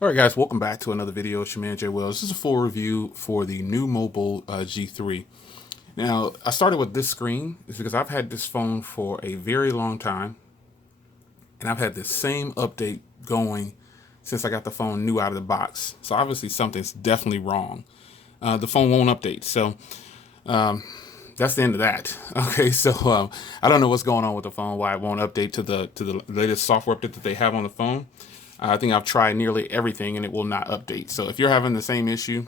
All right, guys, welcome back to another video. It's your man Jay Wells. This is a full review for the new mobile G3. Now, I started with this screen is because I've had this phone for a very long time, and I've had the same update going since I got the phone new out of the box. So obviously something's definitely wrong. The phone won't update, so that's the end of that. Okay, so I don't know what's going on with the phone, why it won't update to the latest software update that they have on the phone. I think I've tried nearly everything and it will not update. So if you're having the same issue,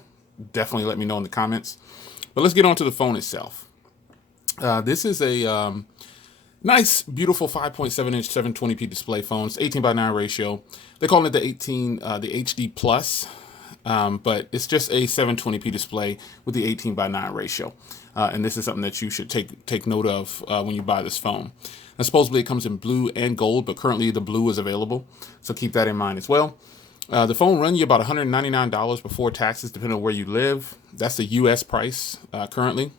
definitely let me know in the comments. But let's get on to the phone itself. This is a nice, beautiful 5.7-inch 720p display phone. It's 18:9 ratio. They call it the 18, the HD Plus, but it's just a 720p display with the 18:9 ratio. And this is something that you should take note of when you buy this phone. And supposedly it comes in blue and gold, but currently the blue is available, so keep that in mind as well. The phone runs you about $199 before taxes, depending on where you live. That's the U.S. price currently.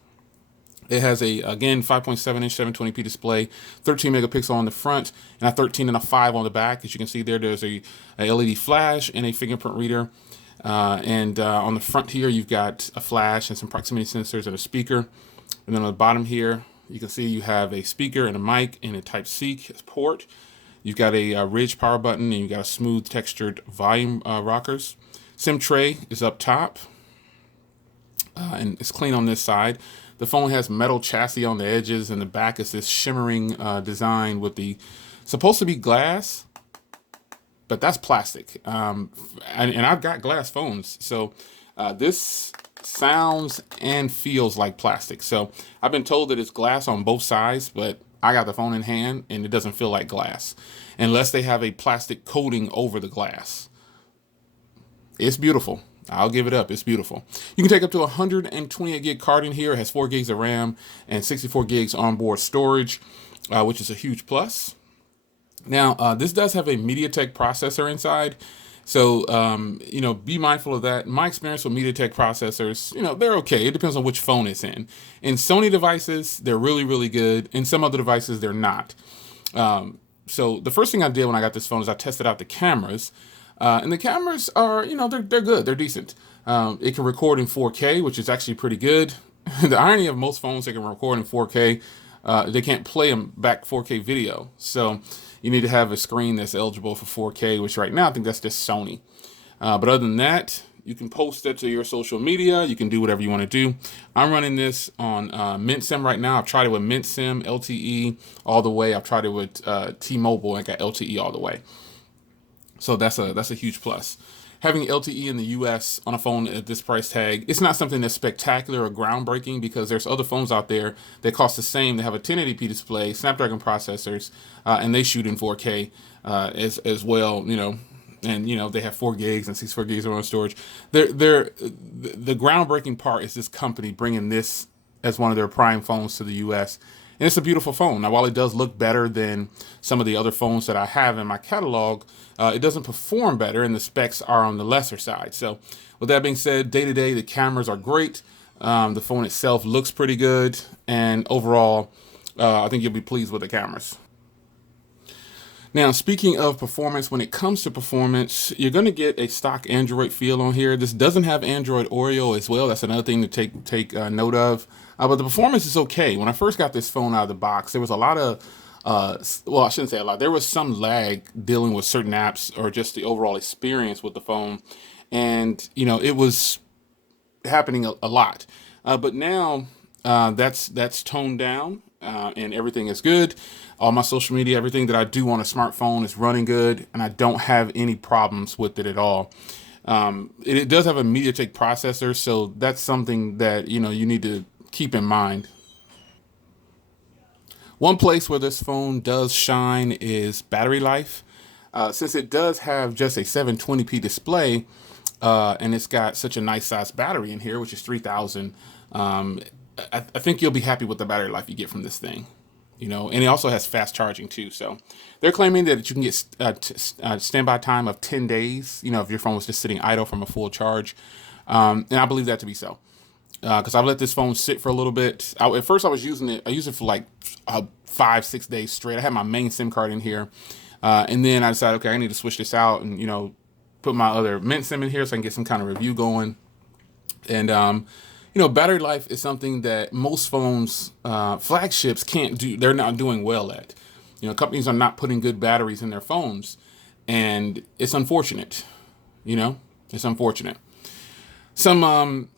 It has again, 5.7-inch 720p display, 13 megapixel on the front, and a 13 and a 5 on the back. As you can see there, there's a LED flash and a fingerprint reader. On the front here, you've got a flash and some proximity sensors and a speaker. And then on the bottom here, you can see you have a speaker and a mic and a Type-C port. You've got a ridge power button, and you've got a smooth textured volume rockers. SIM tray is up top, and it's clean on this side. The phone has metal chassis on the edges, and the back is this shimmering design with the supposed to be glass, but that's plastic. And I've got glass phones, so this sounds and feels like plastic. So I've been told that it's glass on both sides, but I got the phone in hand and it doesn't feel like glass unless they have a plastic coating over the glass. It's beautiful. I'll give it up. It's beautiful. You can take up to 128 gig card in here. It has 4 gigs of RAM and 64 gigs onboard storage, which is a huge plus. Now, this does have a MediaTek processor inside. So, be mindful of that. My experience with MediaTek processors, they're okay. It depends on which phone it's in. In Sony devices, they're really, really good. In some other devices, they're not. So the first thing I did when I got this phone is I tested out the cameras. And the cameras are, they're good. They're decent. It can record in 4K, which is actually pretty good. The irony of most phones that can record in 4K, they can't play them back 4K video. So you need to have a screen that's eligible for 4K, which right now I think that's just Sony. But other than that, you can post it to your social media. You can do whatever you want to do. I'm running this on MintSim right now. I've tried it with MintSim, LTE all the way. I've tried it with T-Mobile and got LTE all the way. So that's a huge plus. Having LTE in the US on a phone at this price tag, it's not something that's spectacular or groundbreaking because there's other phones out there that cost the same. They have a 1080p display, Snapdragon processors, and they shoot in 4K as well, and they have 4 gigs and 64 gigs of storage. The groundbreaking part is this company bringing this as one of their prime phones to the US. And it's a beautiful phone. Now, while it does look better than some of the other phones that I have in my catalog, it doesn't perform better, and the specs are on the lesser side. So with that being said, day to day, the cameras are great. The phone itself looks pretty good. And overall, I think you'll be pleased with the cameras. Now, speaking of performance, when it comes to performance, you're going to get a stock Android feel on here. This doesn't have Android Oreo as well. That's another thing to take note of. But the performance is okay. When I first got this phone out of the box, there was a lot of, I shouldn't say a lot. There was some lag dealing with certain apps or just the overall experience with the phone. And, it was happening a lot. But now that's toned down. And everything is good. All my social media, everything that I do on a smartphone is running good, and I don't have any problems with it at all. It does have a MediaTek processor, so that's something that you need to keep in mind. One place where this phone does shine is battery life. Since it does have just a 720p display, and it's got such a nice size battery in here, which is 3,000. I think you'll be happy with the battery life you get from this thing, and it also has fast charging too. So they're claiming that you can get standby time of 10 days, if your phone was just sitting idle from a full charge. And I believe that to be so. Because I've let this phone sit for a little bit. At first I used it for like 5-6 days straight. I had my main SIM card in here. And then I decided, okay, I need to switch this out and, put my other Mint sim in here so I can get some kind of review going. And, battery life is something that most phones, flagships can't do. They're not doing well at. Companies are not putting good batteries in their phones, and it's unfortunate. It's unfortunate. Some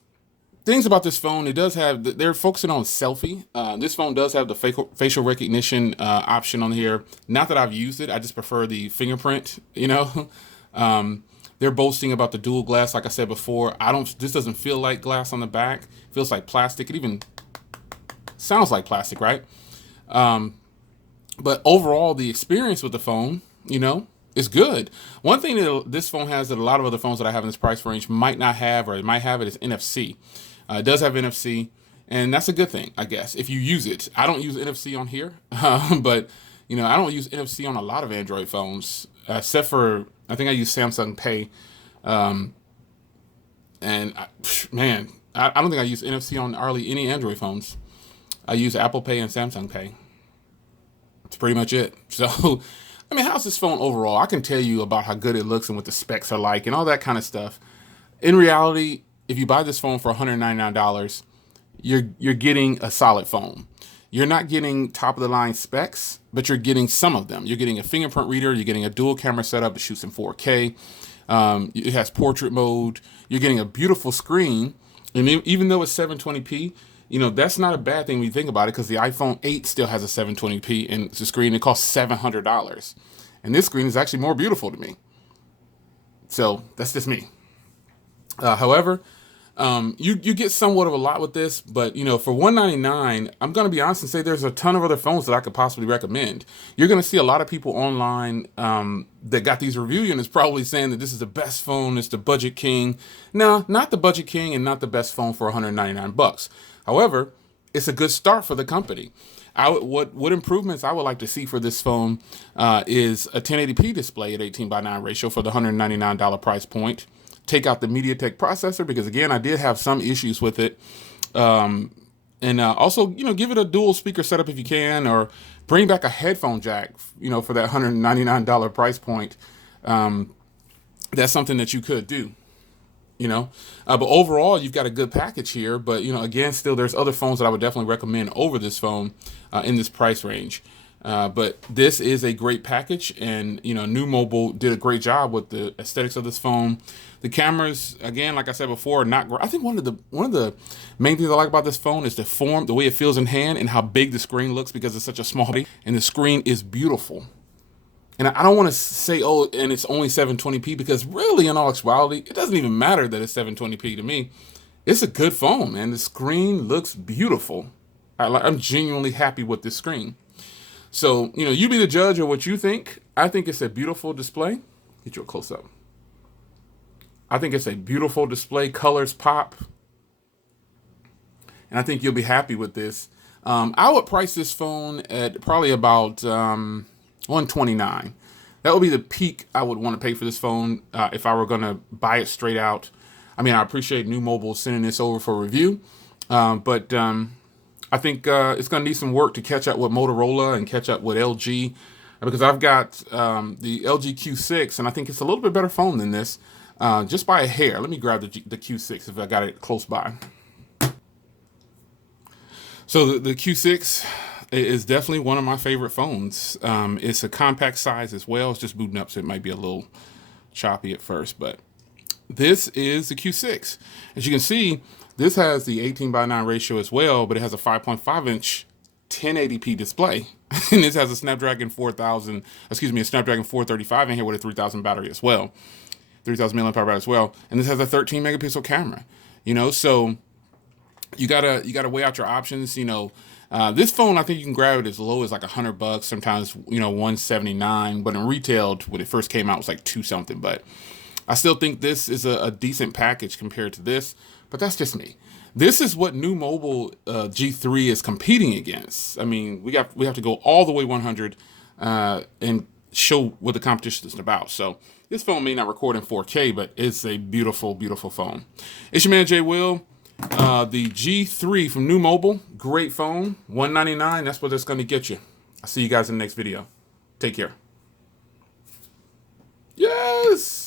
things about this phone, it does have, they're focusing on selfie. This phone does have the facial recognition option on here. Not that I've used it, I just prefer the fingerprint, They're boasting about the dual glass, like I said before. This doesn't feel like glass on the back. It feels like plastic. It even sounds like plastic, right? But overall, the experience with the phone, is good. One thing that this phone has that a lot of other phones that I have in this price range might not have, or it might have it, is NFC. It does have NFC, and that's a good thing, I guess, if you use it. I don't use NFC on here, but, I don't use NFC on a lot of Android phones, except for, I think I use Samsung Pay. And, I don't think I use NFC on hardly any Android phones. I use Apple Pay and Samsung Pay. That's pretty much it. So, how's this phone overall? I can tell you about how good it looks and what the specs are like and all that kind of stuff. In reality, if you buy this phone for $199, you're getting a solid phone. You're not getting top of the line specs, but you're getting some of them. You're getting a fingerprint reader. You're getting a dual camera setup that shoots in 4K. It has portrait mode. You're getting a beautiful screen. And even though it's 720p, that's not a bad thing when you think about it, because the iPhone 8 still has a 720p and it's a screen that costs $700. And this screen is actually more beautiful to me. So that's just me. However, you get somewhat of a lot with this, but for $199, I'm going to be honest and say there's a ton of other phones that I could possibly recommend. You're going to see a lot of people online that got these review units probably saying that this is the best phone, it's the budget king. No, not the budget king and not the best phone for $199. However, it's a good start for the company. What improvements I would like to see for this phone is a 1080p display at 18:9 ratio for the $199 price point. Take out the MediaTek processor, because again, I did have some issues with it. And also, give it a dual speaker setup if you can, or bring back a headphone jack, for that $199 price point. That's something that you could do. But overall, you've got a good package here. But, again, still, there's other phones that I would definitely recommend over this phone in this price range. But this is a great package, and, New Mobile did a great job with the aesthetics of this phone. The cameras, again, like I said before, are not great. I think one of the main things I like about this phone is the way it feels in hand and how big the screen looks, because it's such a small body, and the screen is beautiful. And I don't want to say, and it's only 720p, because really, in all actuality, it doesn't even matter that it's 720p to me. It's a good phone, man. The screen looks beautiful. I'm genuinely happy with this screen. So, you be the judge of what you think. I think it's a beautiful display. Get you a close-up. I think it's a beautiful display. Colors pop. And I think you'll be happy with this. I would price this phone at probably about $129. That would be the peak I would want to pay for this phone if I were going to buy it straight out. I appreciate New Mobile sending this over for review. But I think it's going to need some work to catch up with Motorola and catch up with LG, because I've got the LG Q6, and I think it's a little bit better phone than this, just by a hair. Let me grab the Q6 if I got it close by. So the Q6 is definitely one of my favorite phones. It's a compact size as well. It's just booting up, so it might be a little choppy at first, but this is the Q6. As you can see, this has the 18:9 ratio as well, but it has a 5.5-inch 1080p display. And this has a Snapdragon 435 in here with a 3000 battery as well. 3000 milliamp hour battery as well. And this has a 13 megapixel camera. So you gotta weigh out your options. This phone, I think you can grab it as low as like $100, sometimes, $179. But in retail, when it first came out, it was like $2 something. But I still think this is a decent package compared to this. But that's just me. This is what New Mobile G3 is competing against. We have to go all the way 100 and show what the competition is about. So this phone may not record in 4K, but it's a beautiful, beautiful phone. It's your man Jay Will. The G3 from New Mobile, great phone, $199. That's what it's going to get you. I'll see you guys in the next video. Take care. Yes.